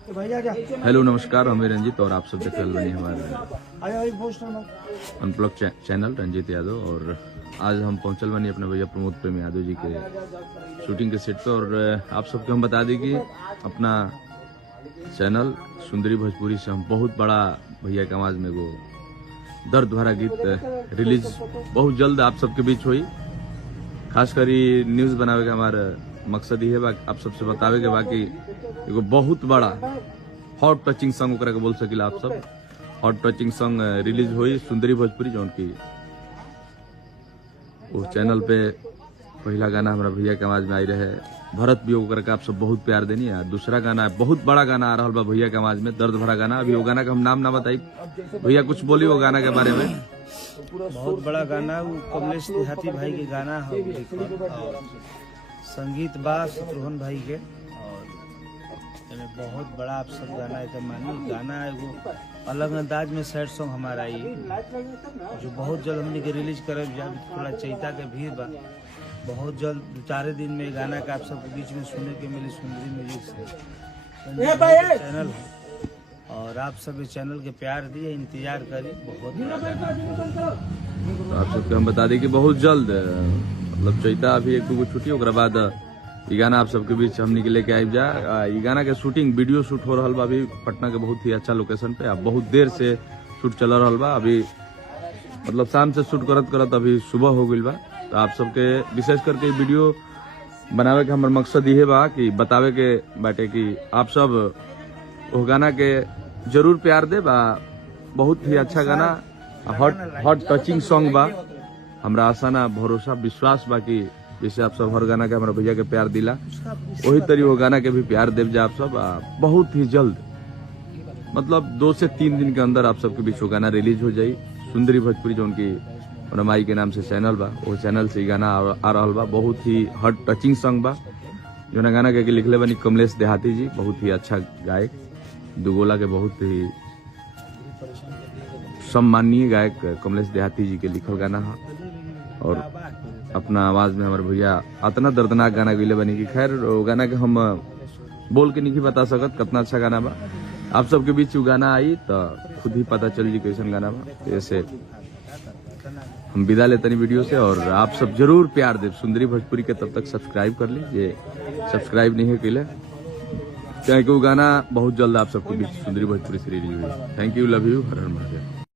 Hello नमस्कार, हमें रंजीत और आप सब देख रहे हैं हमारे अनब्लॉक चैनल रंजीत यादव। और आज हम पहुंचल बनी अपने भैया प्रमोद प्रेम यादव जी के शूटिंग के सेट पे। और आप सबको हम बता दें कि अपना चैनल सुंदरी भोजपुरी से हम बहुत बड़ा भैया के आवाज में वो दर्द भरा गीत रिलीज बहुत जल्द आप सबके बीच हुई। खासकर न्यूज बनावे का हमारा मकसद ही है आप सबसे बतावे के बाकी एगो बहुत बड़ा हॉट टचिंग सॉन्ग ओकरा के बोल सकिला आप सब। हॉट टचिंग सॉन्ग रिलीज हुई सुंदरी भोजपुरी जौन की वो चैनल पे पहला गाना हमारा भैया के आवाज में आई रहे भरत भी ओकरा के आप सब बहुत प्यार देनी है। दूसरा गाना है बहुत बड़ा गाना आ रहा बा भैया के आवाज में दर्द भरा गाना। अभी वो गाना का हम नाम ना बताई, भैया कुछ बोली वो गाना के बारे में। बहुत बड़ा गाना वो कमलेश देहाती भाई के गाना है, संगीत बा शत्रुघ्न भाई के। और बहुत बड़ा आप सब गाना है मानी गाना है वो अलग अंदाज में सैड सॉन्ग हमारा ये जो बहुत जल्द हमने के रिलीज करे। थोड़ा चैता के भीड़ बा बहुत जल्द 2-4 दिन में गाना का आप सबके बीच में सुनने के मिली सुंदरी म्यूजिक से चैनल है। और आप सब इस चैनल के प्यार दिए इंतजार करी बहुत। तो आप सबके हम बता दें कि बहुत जल्द मतलब चैता अभी 1-2 छुट्टी ओकरा बाद ये गाना आप सबके बीच हमने के लेके आए जा। ये गाना के शूटिंग वीडियो शूट हो रहा बा अभी पटना के बहुत ही अच्छा लोकेशन पे। अब बहुत देर से शूट चल रहा बा, अभी मतलब शाम से शूट करत करत अभी सुबह हो गई बा। तो आप सबके विशेष करके वीडियो बनावे के हमारा मकसद ये बा कि बतावे के बाटे कि आप सब वो गाना के जरूर प्यार दे बा। बहुत ही अच्छा गाना हॉट टचिंग सॉन्ग बा। हमरा आशा ना भरोसा विश्वास बा कि जैसे आप सब हर गाना के हमारा भैया के प्यार दिला वही तरी वो गाना के भी प्यार देव जा आप सब। बहुत ही जल्द मतलब 2 से 3 दिन के अंदर आप सबके बीच वो गाना रिलीज हो जाये सुंदरी भोजपुरी जो उनकी माई के नाम से चैनल बा। वो चैनल से गाना आ रहा बा। बहुत ही हॉट टचिंग सॉन्ग बा जो ना गाना के लिखले बनी कमलेश देहाती जी, बहुत ही अच्छा गायक दुगोला के बहुत ही सम्माननीय गायक कमलेश देहाती जी के लिखल गाना है। और अपना आवाज में हमारे भैया इतना दर्दनाक गाना गईले बनी कि खैर वो गाना के हम बोल के नहीं बता सकत कितना अच्छा गाना बा। आप सबके बीच वो गाना आई तो खुद ही पता चल जी कैसन गाना बा। ऐसे हम विदा लेते हैं वीडियो से और आप सब जरूर प्यार दे सुंदरी भोजपुरी के। तब तक सब्सक्राइब कर लीजिए, सब्सक्राइब नहीं है कैले क्या वो गाना बहुत जल्द आप सबके बीच सुंदरी भोजपुरी से रिलीज हुई। Thank you, love you, Har Har Mahadev.